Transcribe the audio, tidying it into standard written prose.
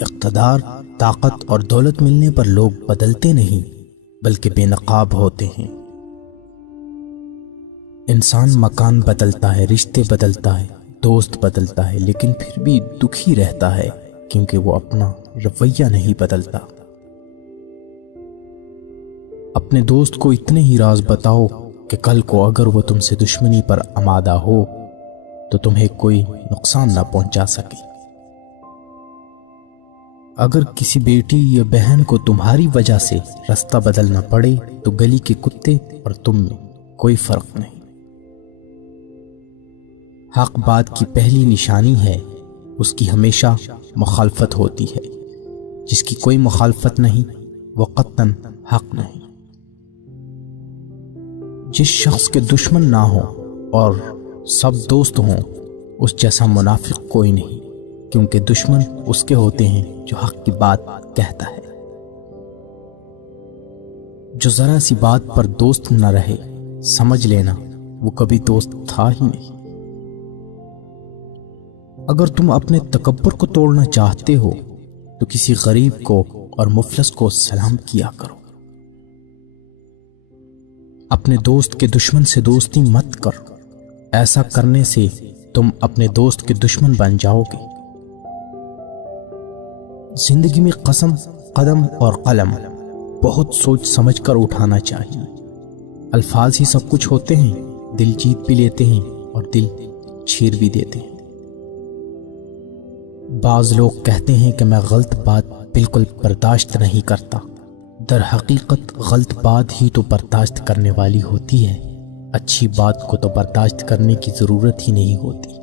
اقتدار، طاقت اور دولت ملنے پر لوگ بدلتے نہیں بلکہ بے نقاب ہوتے ہیں۔ انسان مکان بدلتا ہے، رشتے بدلتا ہے، دوست بدلتا ہے، لیکن پھر بھی دکھی رہتا ہے کیونکہ وہ اپنا رویہ نہیں بدلتا۔ اپنے دوست کو اتنے ہی راز بتاؤ کہ کل کو اگر وہ تم سے دشمنی پر آمادہ ہو تو تمہیں کوئی نقصان نہ پہنچا سکے۔ اگر کسی بیٹی یا بہن کو تمہاری وجہ سے راستہ بدلنا پڑے تو گلی کے کتے اور تم میں کوئی فرق نہیں۔ حق بات کی پہلی نشانی ہے، اس کی ہمیشہ مخالفت ہوتی ہے۔ جس کی کوئی مخالفت نہیں وہ قطعاً حق نہیں۔ جس شخص کے دشمن نہ ہو اور سب دوست ہوں اس جیسا منافق کوئی نہیں، کیونکہ دشمن اس کے ہوتے ہیں جو حق کی بات کہتا ہے۔ جو ذرا سی بات پر دوست نہ رہے سمجھ لینا وہ کبھی دوست تھا ہی نہیں۔ اگر تم اپنے تکبر کو توڑنا چاہتے ہو تو کسی غریب کو اور مفلس کو سلام کیا کرو۔ اپنے دوست کے دشمن سے دوستی مت کرو، ایسا کرنے سے تم اپنے دوست کے دشمن بن جاؤ گے۔ زندگی میں قدم اور قلم بہت سوچ سمجھ کر اٹھانا چاہیے۔ الفاظ ہی سب کچھ ہوتے ہیں، دل جیت بھی لیتے ہیں اور دل چھیر بھی دیتے ہیں۔ بعض لوگ کہتے ہیں کہ میں غلط بات بالکل برداشت نہیں کرتا، در حقیقت غلط بات ہی تو برداشت کرنے والی ہوتی ہے، اچھی بات کو تو برداشت کرنے کی ضرورت ہی نہیں ہوتی۔